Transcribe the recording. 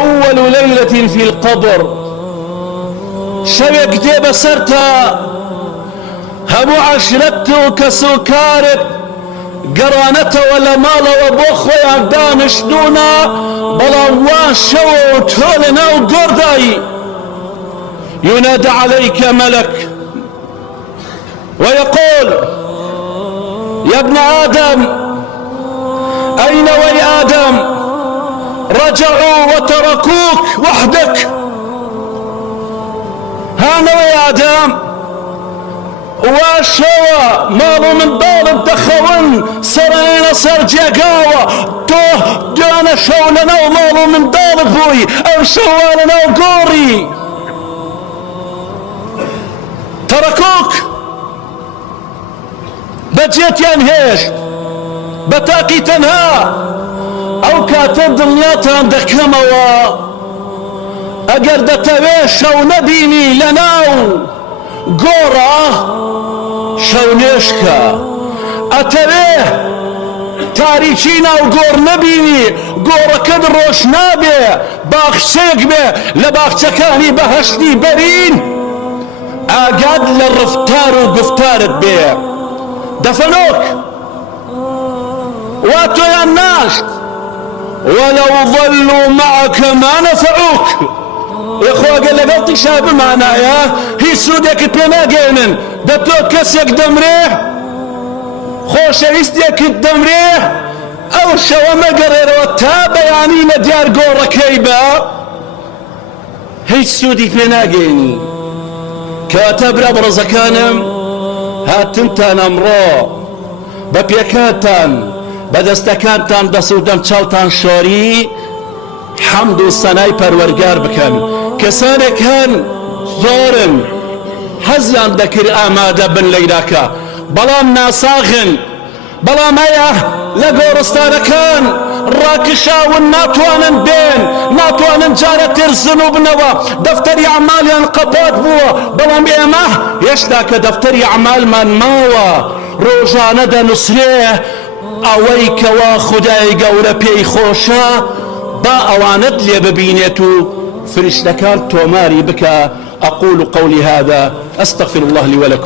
أول ليلة في القبر شوێک دێ بەسەرتە هەموو عەشرەت و کەس و کارت گەڕانەتەوە لە ماڵەوە بۆ خۆیان دانیشتوونە، بەڵام وا شەوە و تۆ لەناو گۆڕدایی. ينادى عليك ملك ويقول يا ابن آدم أين وي آدم؟ رجعوا وتركوك وحدك. هانا وي آدم واشوا مالو من دار الدخون سرين سرجقاوة توه جانا شولنا ومالو من دار بوي او شوالنا وقوري. تركوك بجيت ينهيش بتاكي تنها او كاتب دنياتان دكموا اگر دتوي شو نبيني لناو گۆڕە شەونێشکە ئەتەوێ تاریکی ناو گۆڕ نەبینی گۆڕەکەت ڕۆژ نابێ باخچەیەک بێ لە باخچەکانی بەهەشتی بەرین ئاگاد لە ڕفتار و گفتارت بێ. دەفەنۆک وا تۆیان ناشت وەلەو ظەلوا معەک ما نەفەعوک. ئێخواگە لەگەڵ تیشا بمانایە هیچ سوودێکت پێ ناگەێنن. دەتۆ کەسێک دەمرێ خۆشەویستێکت دەمرێ ئەو شەوە مەگەڕێرەوە تا بەیانی لە دیار گۆڕەکەی بە هیچ سوودی پێ ناگەێنی. کەواتە برا بەڕێزەکانم هاتنتان ئەمڕۆ بە پێکاتان بە دەستەکانتان دەست و دەم چاوتان شۆری حەمد و سەنای پەروەردگار بکەن. کەسانێک هەن زۆرن حەزیان دەکرد ئامادە بن لەیلاکە بەڵام ناساغن، بەڵام هەیە لە گۆڕستانەکان ڕاکشاون ناتوانن بێن، ناتوانن جارە ترسن و بنەوە دەفتەری ئەعمالیان قەپات بووە. بەڵام ئێمە هێشتا کە دەفتەری ئەعمالمان ماوە ڕۆژانە دەنووسرێ ئەوەی کەوا خودای گەورە پێی خۆشە با ئەوانت لێ ببینێت و فرشتەکان تۆماری بکە. أقول قولي هذا أستغفر الله لي ولكم.